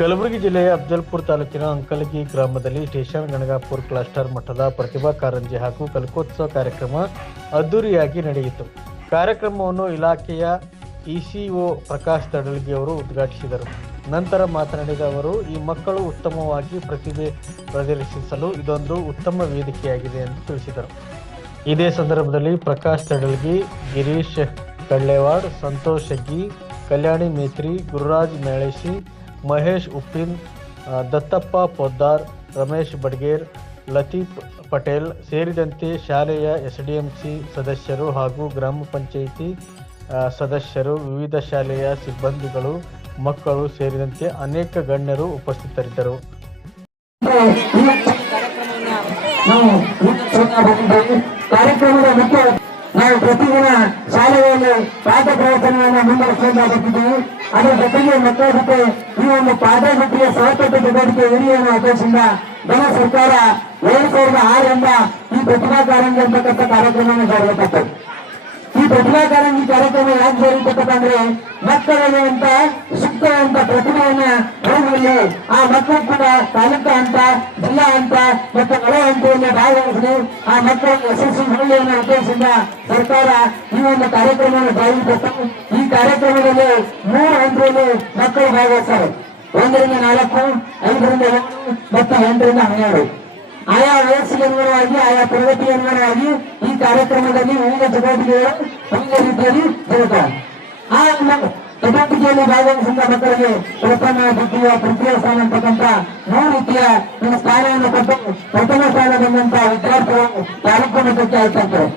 ಕಲಬುರಗಿ ಜಿಲ್ಲೆಯ ಅಫಜಲ್ಪುರ ತಾಲೂಕಿನ ಅಂಕಲಗಿ ಗ್ರಾಮದಲ್ಲಿ ಸ್ಟೇಷನ್ ಗಣಗಾಪುರ ಕ್ಲಸ್ಟರ್ ಮಟ್ಟದ ಪ್ರತಿಭಾ ಕಾರಂಜಿ ಹಾಗೂ ಕಲಿಕೋತ್ಸವ ಕಾರ್ಯಕ್ರಮ ಅದ್ದೂರಿಯಾಗಿ ನಡೆಯಿತು. ಕಾರ್ಯಕ್ರಮವನ್ನು ಇಲಾಖೆಯ ಇಸಿಒ ಪ್ರಕಾಶ್ ತಡಲ್ಗಿ ಅವರು ಉದ್ಘಾಟಿಸಿದರು. ನಂತರ ಮಾತನಾಡಿದ ಅವರು, ಈ ಮಕ್ಕಳು ಉತ್ತಮವಾಗಿ ಪ್ರತಿಭೆ ಪ್ರದರ್ಶಿಸಲು ಇದೊಂದು ಉತ್ತಮ ವೇದಿಕೆಯಾಗಿದೆ ಎಂದು ತಿಳಿಸಿದರು. ಇದೇ ಸಂದರ್ಭದಲ್ಲಿ ಪ್ರಕಾಶ್ ತಡಲ್ಗಿ, ಗಿರೀಶ್ ಕಳ್ಳೆವಾಡ್, ಸಂತೋಷ್ ಶೆಗ್ಗಿ, ಕಲ್ಯಾಣಿ ಮೇತ್ರಿ, ಗುರುರಾಜ್ ಮೇಳೇಶಿ, ಮಹೇಶ್ ಉಪ್ಪಿನ್, ದತ್ತಪ್ಪ ಪೊದ್ದಾರ್, ರಮೇಶ್ ಬಡ್ಗೇರ್, ಲತೀಫ್ ಪಟೇಲ್ ಸೇರಿದಂತೆ ಶಾಲೆಯ ಎಸ್ಡಿಎಂಸಿ ಸದಸ್ಯರು ಹಾಗೂ ಗ್ರಾಮ ಪಂಚಾಯಿತಿ ಸದಸ್ಯರು, ವಿವಿಧ ಶಾಲೆಯ ಸಿಬ್ಬಂದಿಗಳು, ಮಕ್ಕಳು ಸೇರಿದಂತೆ ಅನೇಕ ಗಣ್ಯರು ಉಪಸ್ಥಿತರಿದ್ದರು. ನಾವು ಪ್ರತಿದಿನ ಶಾಲೆಯಲ್ಲಿ ಪಾಠ ಪ್ರವಚನವನ್ನು ಮುಂದುವರಿಸಿಕೊಂಡಿದ್ದೀವಿ. ಅದರ ಜೊತೆಗೆ ಮಕ್ಕಳ ಜೊತೆ ಈ ಒಂದು ಪಾಠಶಾಲೆಯ ಸಹಪಾಠ ಚಟುವಟಿಕೆ ಹಿರಿಯನ್ನು ಆದೇಶದಿಂದ ಗಣ ಸರ್ಕಾರ 2006ರಿಂದ ಈ ಪ್ರತಿಭಾ ಕಾರಂಜಿ ಅಂತಕ್ಕಂಥ ಕಾರ್ಯಕ್ರಮವನ್ನು ಜಾರಿಗೊಳಿಸುತ್ತೆ. ಈ ಪ್ರತಿಭಾ ಕಾರಂಜಿ ಕಾರ್ಯಕ್ರಮ ಯಾಕೆ ಜಾರಿಗೊಳಿಸುತ್ತೆ ಅಂದ್ರೆ, ಮಕ್ಕಳಿರುವಂತ ಸೂಕ್ತವಂತ ಪ್ರತಿಭೆಯನ್ನ ಹೊರಗಲ್ಲಿ ಆ ಮಕ್ಕಳು ಕೂಡ ತಾಲೂಕಾ ಹಂತ, ಜಿಲ್ಲಾ ಹಂತ ಮತ್ತು ಒಳ ಹಂತದಲ್ಲಿ ಭಾಗವಹಿಸಿ ಆ ಮಕ್ಕಳ ಯಶಸ್ವಿ ಮೌಲ್ಯವನ್ನು ಉದ್ದೇಶದಿಂದ ಸರ್ಕಾರ ಈ ಒಂದು ಕಾರ್ಯಕ್ರಮವನ್ನು ಜಾರಿಗೊಳಿಸುತ್ತೆ. ಈ ಕಾರ್ಯಕ್ರಮದಲ್ಲಿ 3 ಹಂತದಲ್ಲಿ ಮಕ್ಕಳು ಭಾಗವಹಿಸ್ತಾರೆ. 1ರಿಂದ 4, 5ರಿಂದ 7 ಮತ್ತು 8ರಿಂದ 12. ಆಯಾ ವಯಸ್ಸಿಗೆ ಅನುಗುಣವಾಗಿ, ಆಯಾ ತರಗತಿಗೆ ಅನುಗುಣವಾಗಿ ಈ ಕಾರ್ಯಕ್ರಮದಲ್ಲಿ ವಿವಿಧ ಚಟುವಟಿಕೆಗಳು ವಿವಿಧ ರೀತಿಯಲ್ಲಿ ಜರುಗುತ್ತವೆ. ಆ ಚಟುವಟಿಕೆಯಲ್ಲಿ ಭಾಗವಹಿಸಿದ ಮಕ್ಕಳಿಗೆ ಪ್ರಥಮ, ದ್ವಿತೀಯ, ತೃತೀಯ ಸ್ಥಾನ ಅಂತಕ್ಕಂಥ 3 ರೀತಿಯ ಸ್ಥಾನವನ್ನು ಕೊಟ್ಟು ಪ್ರಥಮ ಸ್ಥಾನ ಬಂದಂತಹ ವಿದ್ಯಾರ್ಥಿಗಳು ತಾಲೂಕು ಮಟ್ಟಕ್ಕೆ ಆಯ್ತಾರೆ.